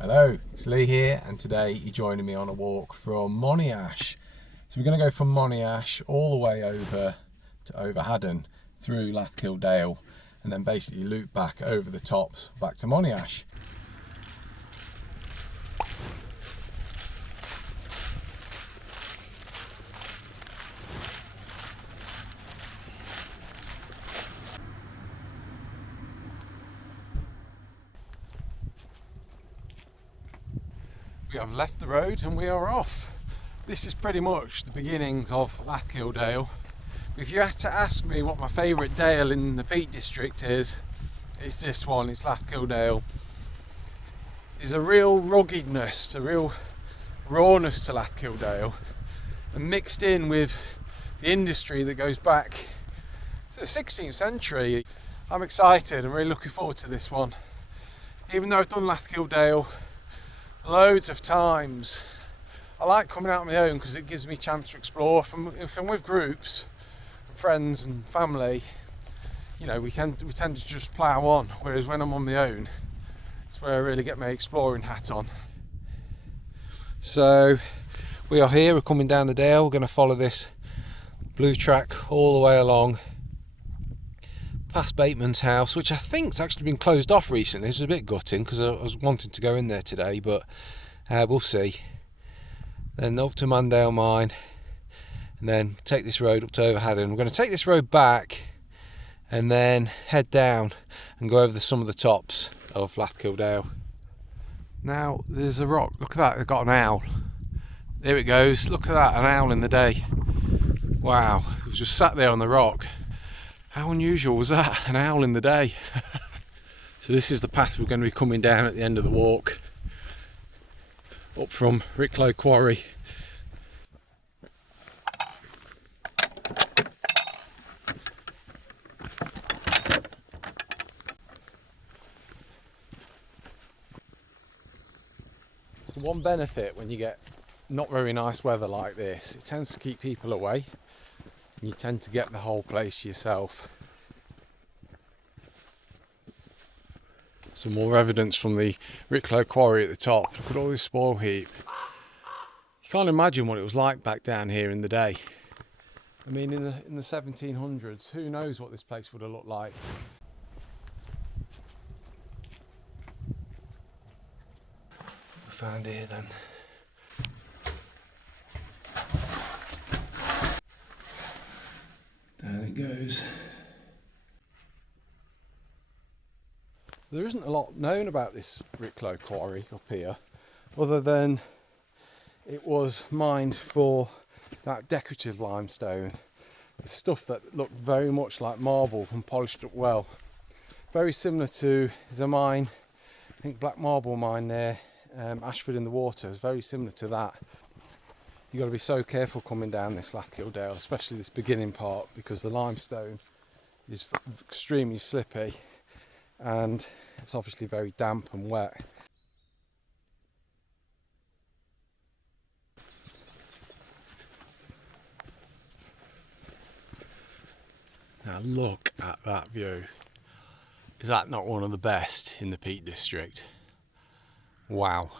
Hello, it's Lee here, and today you're joining me on a walk from Monyash. So we're going to go from Monyash all the way over to Over Haddon through Lathkill Dale, and then basically loop back over the tops back to Monyash. We have left the road and we are off. This is pretty much the beginnings of Lathkill Dale. If you had to ask me what my favourite dale in the Peak District is, it's this one, it's Lathkill Dale. There's a real ruggedness, a real rawness to Lathkill Dale, and mixed in with the industry that goes back to the 16th century. I'm excited, I'm really looking forward to this one. Even though I've done Lathkill Dale loads of times, I like coming out on my own because it gives me a chance to explore. If I'm with groups, friends and family, you know, we tend to just plough on, whereas when I'm on my own, it's where I really get my exploring hat on. So we are here, we're coming down the dale, we're going to follow this blue track all the way along past Bateman's house, which I think's actually been closed off recently. It's a bit gutting because I was wanting to go in there today, but we'll see. Then up to Mandale mine, and then take this road up to Over Haddon. We're going to take this road back and then head down and go over some of the tops of Lathkill Dale. Now there's a rock, look at that, they've got an owl. There it goes, look at that, an owl in the day. Wow, it was just sat there on the rock. How unusual was that, an owl in the day? So this is the path we're going to be coming down at the end of the walk, up from Ricklow Quarry. So one benefit when you get not very nice weather like this, it tends to keep people away. You tend to get the whole place yourself. Some more evidence from the Ricklow Quarry at the top. Look at all this spoil heap. You can't imagine what it was like back down here in the day. I mean, in the 1700s, who knows what this place would have looked like. We found here then. There it goes. There isn't a lot known about this Ricklow Quarry up here, other than it was mined for that decorative limestone, the stuff that looked very much like marble and polished up well. Very similar to, there's a mine, I think Black Marble mine there, Ashford in the Water, is very similar to that. You've got to be so careful coming down this Lathkill Dale, especially this beginning part, because the limestone is extremely slippy and it's obviously very damp and wet. Now look at that view. Is that not one of the best in the Peak District? Wow.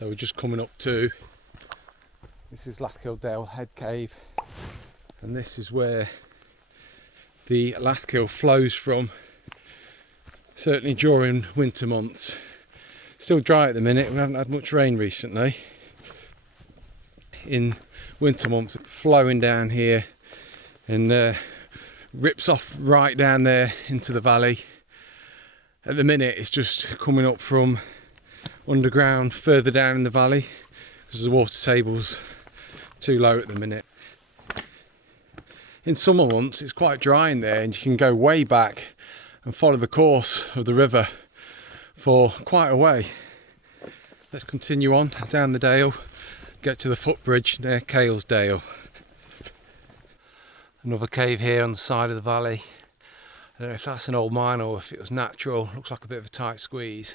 So we're just coming up to, this is Lathkill Dale Head Cave, and this is where the Lathkill flows from, certainly during winter months. Still dry at the minute, we haven't had much rain recently. In winter months, flowing down here and rips off right down there into the valley. At the minute it's just coming up from underground further down in the valley because the water table's too low at the minute. In summer months it's quite dry in there and you can go way back and follow the course of the river for quite a way. Let's continue on down the dale, get to the footbridge near Dale. Another cave here on the side of the valley. I don't know if that's an old mine or if it was natural. Looks like a bit of a tight squeeze.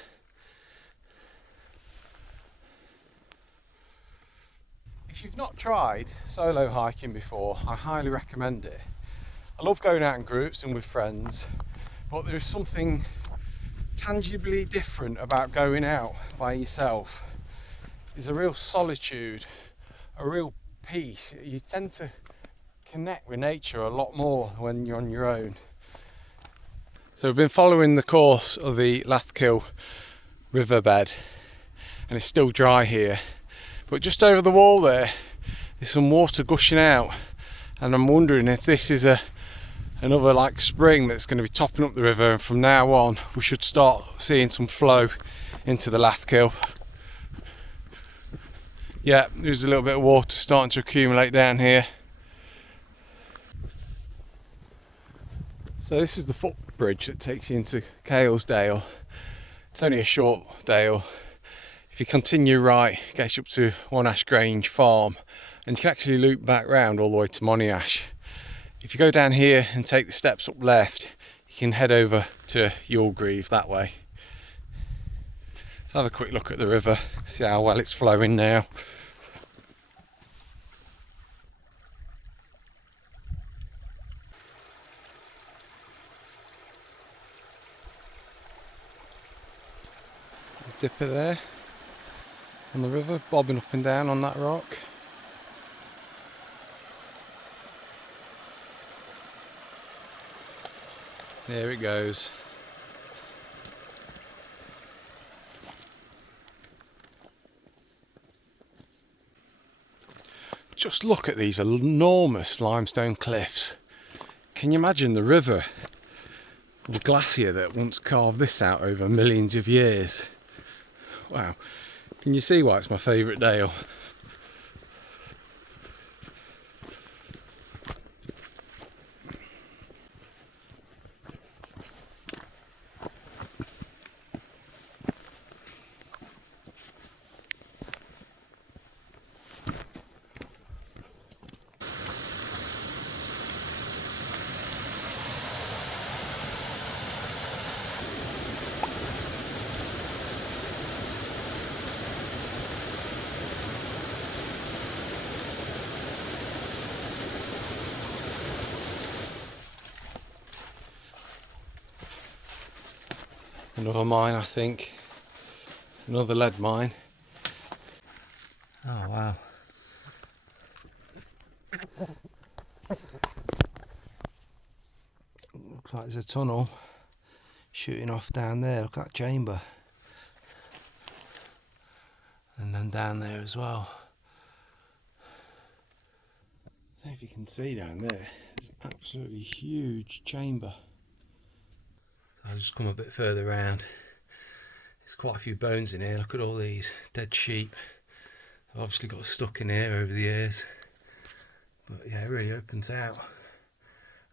If you've not tried solo hiking before, I highly recommend it. I love going out in groups and with friends, but there is something tangibly different about going out by yourself. There's a real solitude, a real peace. You tend to connect with nature a lot more when you're on your own. So we've been following the course of the Lathkill riverbed, and it's still dry here, but just over the wall there's some water gushing out, and I'm wondering if this is another like spring that's going to be topping up the river, and from now on we should start seeing some flow into the Lathkill. Yeah, there's a little bit of water starting to accumulate down here. So this is the footbridge that takes you into Dale. It's only a short dale. If you continue right, it gets you up to Monyash Grange farm, and you can actually loop back round all the way to Monyash. If you go down here and take the steps up left, you can head over to Yulgrave that way. Let's have a quick look at the river, see how well it's flowing now. Dipper there on the river, bobbing up and down on that rock. There it goes. Just look at these enormous limestone cliffs. Can you imagine the river, the glacier that once carved this out over millions of years? Wow, can you see why it's my favourite dale? Another mine, I think. Another lead mine. Oh wow. Looks like there's a tunnel shooting off down there. Look at that chamber. And then down there as well. I don't know if you can see down there. There's an absolutely huge chamber. I'll just come a bit further around. There's quite a few bones in here. Look at all these dead sheep. I've obviously got stuck in here over the years. But yeah, it really opens out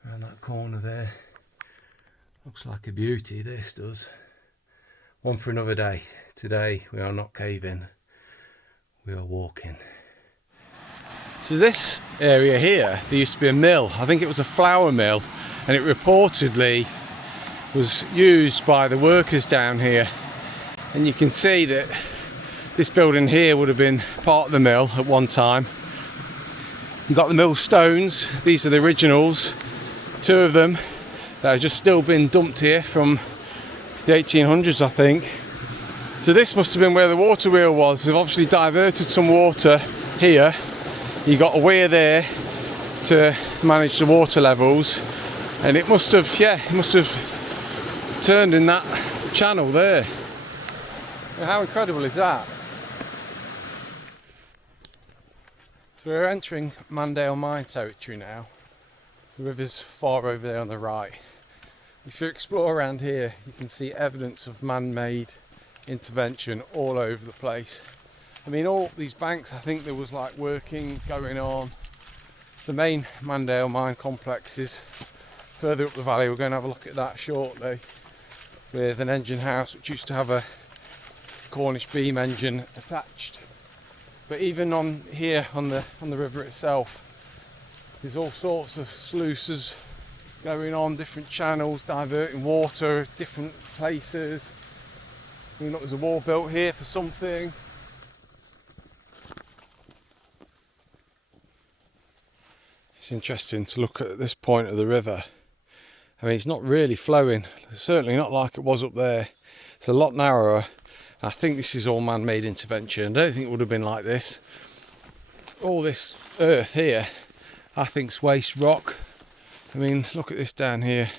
around that corner there. Looks like a beauty, this does. One for another day. Today we are not caving, we are walking. So this area here, there used to be a mill. I think it was a flour mill, and it reportedly was used by the workers down here, and you can see that this building here would have been part of the mill at one time. You've got the mill stones. These are the originals, two of them that have just still been dumped here from the 1800s, I think. So this must have been where the water wheel was. They've obviously diverted some water here. You got a weir there to manage the water levels, and it must have, yeah, it must have turned in that channel there. How incredible is that? So we're entering Mandale mine territory now. The river's far over there on the right. If you explore around here, you can see evidence of man-made intervention all over the place. I mean, all these banks, I think there was like workings going on. The main Mandale mine complex is further up the valley. We're going to have a look at that shortly, with an engine house which used to have a Cornish beam engine attached. But even on here on the river itself, there's all sorts of sluices going on, different channels diverting water, different places. Look, there's a wall built here for something. It's interesting to look at this point of the river. I mean, it's not really flowing, certainly not like it was up there. It's a lot narrower. I think this is all man-made intervention. I don't think it would have been like this. All this earth here, I think, is waste rock. I mean, look at this down here.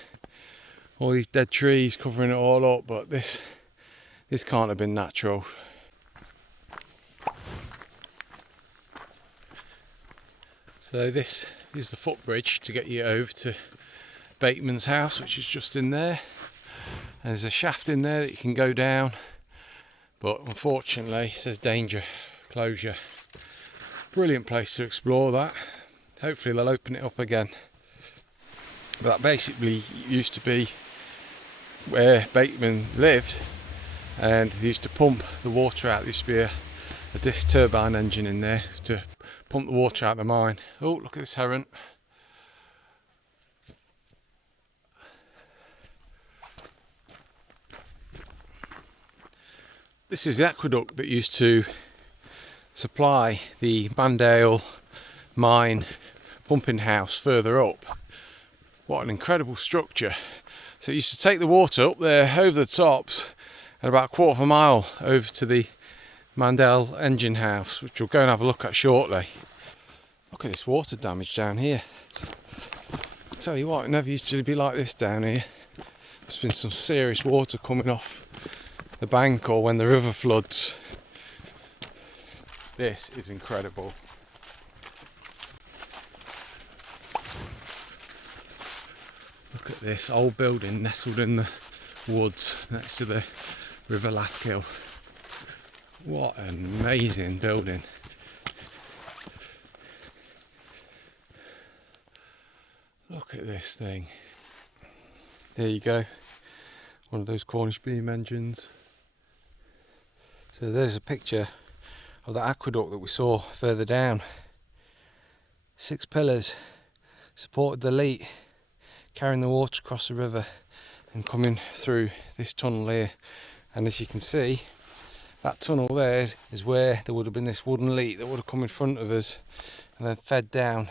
All these dead trees covering it all up, but this can't have been natural. So this is the footbridge to get you over to Bateman's house, which is just in there. And there's a shaft in there that you can go down, but unfortunately it says danger, closure. Brilliant place to explore that. Hopefully they'll open it up again. But that basically used to be where Bateman lived, and they used to pump the water out. There used to be a disc turbine engine in there to pump the water out of the mine. Oh, look at this heron. This is the aqueduct that used to supply the Mandale mine pumping house further up. What an incredible structure. So it used to take the water up there over the tops and about a quarter of a mile over to the Mandale engine house, which we'll go and have a look at shortly. Look at this water damage down here. I tell you what, it never used to be like this down here. There's been some serious water coming off the bank or when the river floods. This is incredible. Look at this old building nestled in the woods next to the River Lathkill. What an amazing building. Look at this thing. There you go. One of those Cornish beam engines. So there's a picture of the aqueduct that we saw further down. 6 pillars supported the leat, carrying the water across the river and coming through this tunnel here. And as you can see, that tunnel there is where there would have been this wooden leat that would have come in front of us and then fed down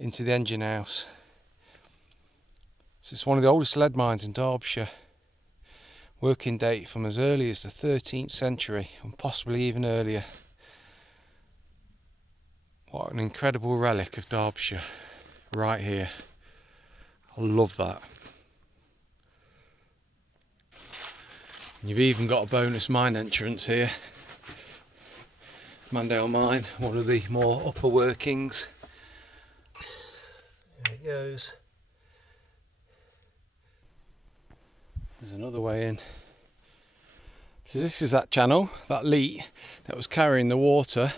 into the engine house. So it's one of the oldest lead mines in Derbyshire. Working date from as early as the 13th century and possibly even earlier. What an incredible relic of Derbyshire right here. I love that. You've even got a bonus mine entrance here. Mandale mine, one of the more upper workings. There it goes. There's another way in. So this is that channel, that leat that was carrying the water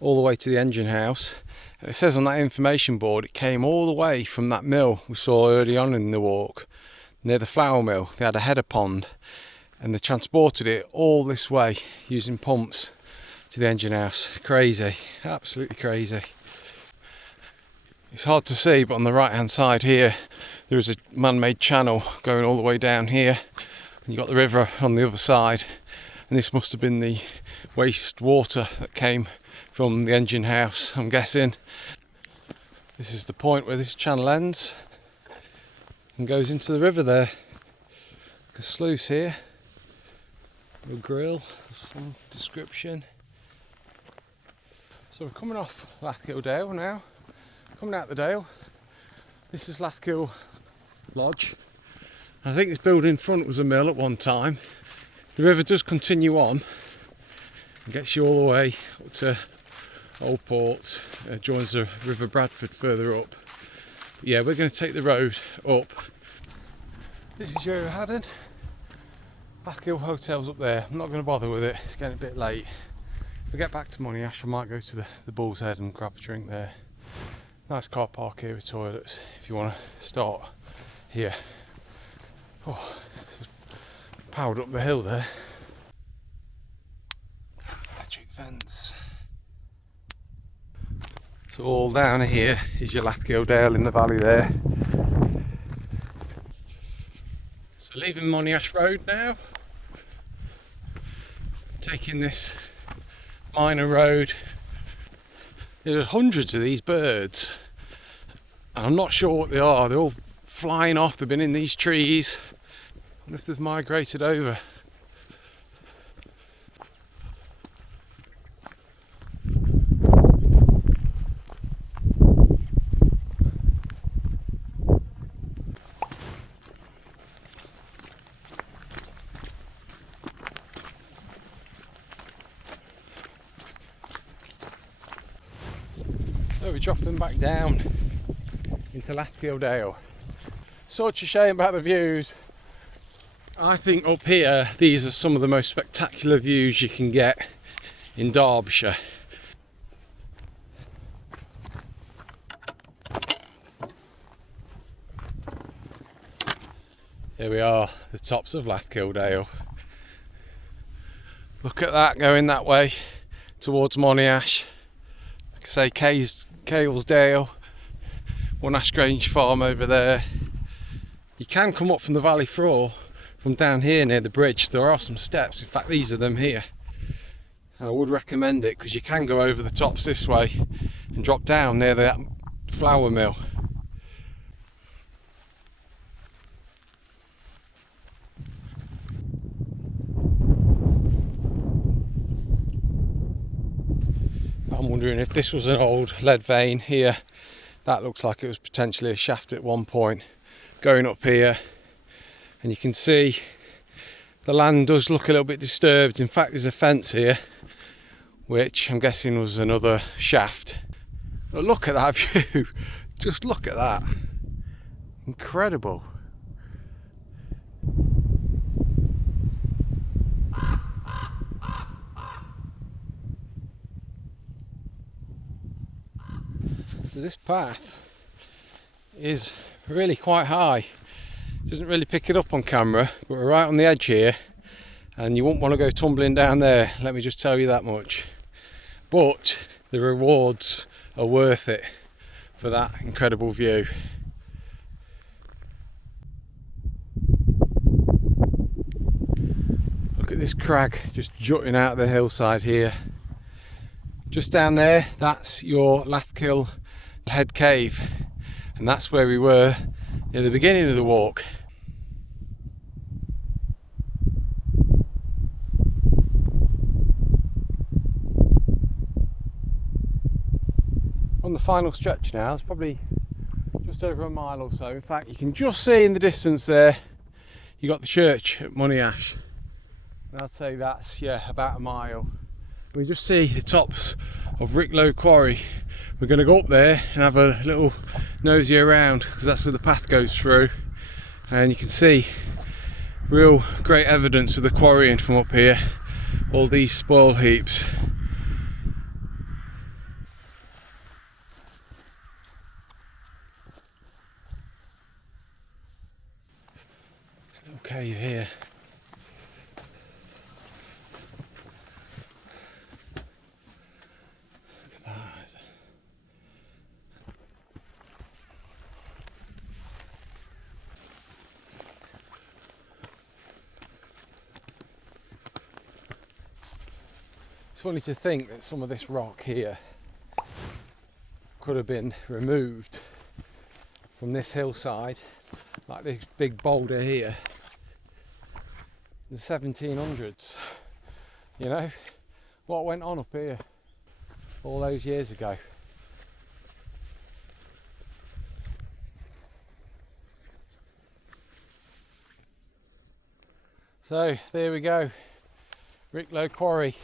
all the way to the engine house. And it says on that information board it came all the way from that mill we saw early on in the walk, near the flour mill. They had a header pond and they transported it all this way using pumps to the engine house. Crazy, absolutely crazy. It's hard to see, but on the right hand side here there is a man-made channel going all the way down here. And you've got the river on the other side, and this must have been the waste water that came from the engine house, I'm guessing. This is the point where this channel ends and goes into the river there. A sluice here, a grill of some description. So we're coming off Lathkill Dale now, coming out the dale. This is Lathkill Lodge. I think this building in front was a mill at one time. The river does continue on and gets you all the way up to Old Port, joins the River Bradford further up. But yeah, we're going to take the road up. This is Over Haddon. Lathkill Hotel's up there. I'm not going to bother with it, it's getting a bit late. If we get back to Monyash, I might go to the Bull's Head and grab a drink there. Nice car park here with toilets if you want to start here. Oh, powered up the hill there. Electric fence. So all down here is your Lathkill Dale in the valley there. Leaving Monyash Road now, taking this minor road. There's hundreds of these birds. I'm not sure what they are. They're all flying off. They've been in these trees. I wonder if they've migrated over. So we're dropping back down into Lathkill Dale. Such a shame about the views. I think up here these are some of the most spectacular views you can get in Derbyshire. Here we are, the tops of Lathkill Dale. Look at that going that way towards Monyash. Like I say, Cales Dale, Monyash Grange Farm over there. You can come up from the valley floor from down here near the bridge. There are some steps, in fact these are them here. And I would recommend it because you can go over the tops this way and drop down near that flour mill. I'm wondering if this was an old lead vein here. That looks like it was potentially a shaft at one point going up here, and you can see the land does look a little bit disturbed. In fact there's a fence here which I'm guessing was another shaft. But look at that view. Just look at that. Incredible. So this path is really quite high. It doesn't really pick it up on camera, but we're right on the edge here and you won't want to go tumbling down there, let me just tell you that much. But the rewards are worth it for that incredible view. Look at this crag just jutting out of the hillside here. Just down there, that's your Lathkill Head Cave, and that's where we were near the beginning of the walk. On the final stretch now, it's probably just over a mile or so. In fact, you can just see in the distance there, you got the church at Monyash. And I'd say that's, yeah, about a mile. We just see the tops of Ricklow Quarry. We're going to go up there and have a little nosy around because that's where the path goes through, and you can see real great evidence of the quarrying from up here. All these spoil heaps. There's a little cave here. It's funny to think that some of this rock here could have been removed from this hillside, like this big boulder here, in the 1700s. You know, what went on up here all those years ago. So there we go, Ricklow Quarry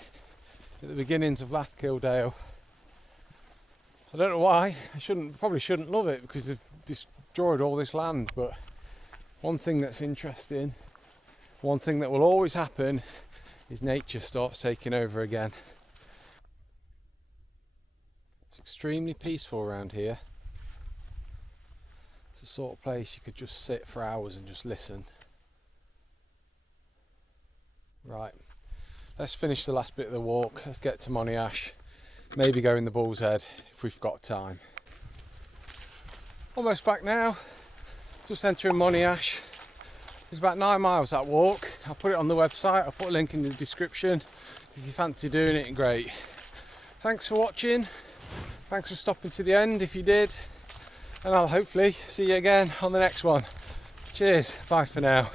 at the beginnings of Lathkill Dale. I don't know why. Probably shouldn't love it because they've destroyed all this land, but one thing that's interesting, one thing that will always happen, is nature starts taking over again. It's extremely peaceful around here. It's the sort of place you could just sit for hours and just listen. Right. Let's finish the last bit of the walk. Let's get to Monyash. Maybe go in the Bull's Head if we've got time. Almost back now. Just entering Monyash. It's about 9 miles that walk. I'll put it on the website, I'll put a link in the description. If you fancy doing it, great. Thanks for watching. Thanks for stopping to the end if you did. And I'll hopefully see you again on the next one. Cheers, bye for now.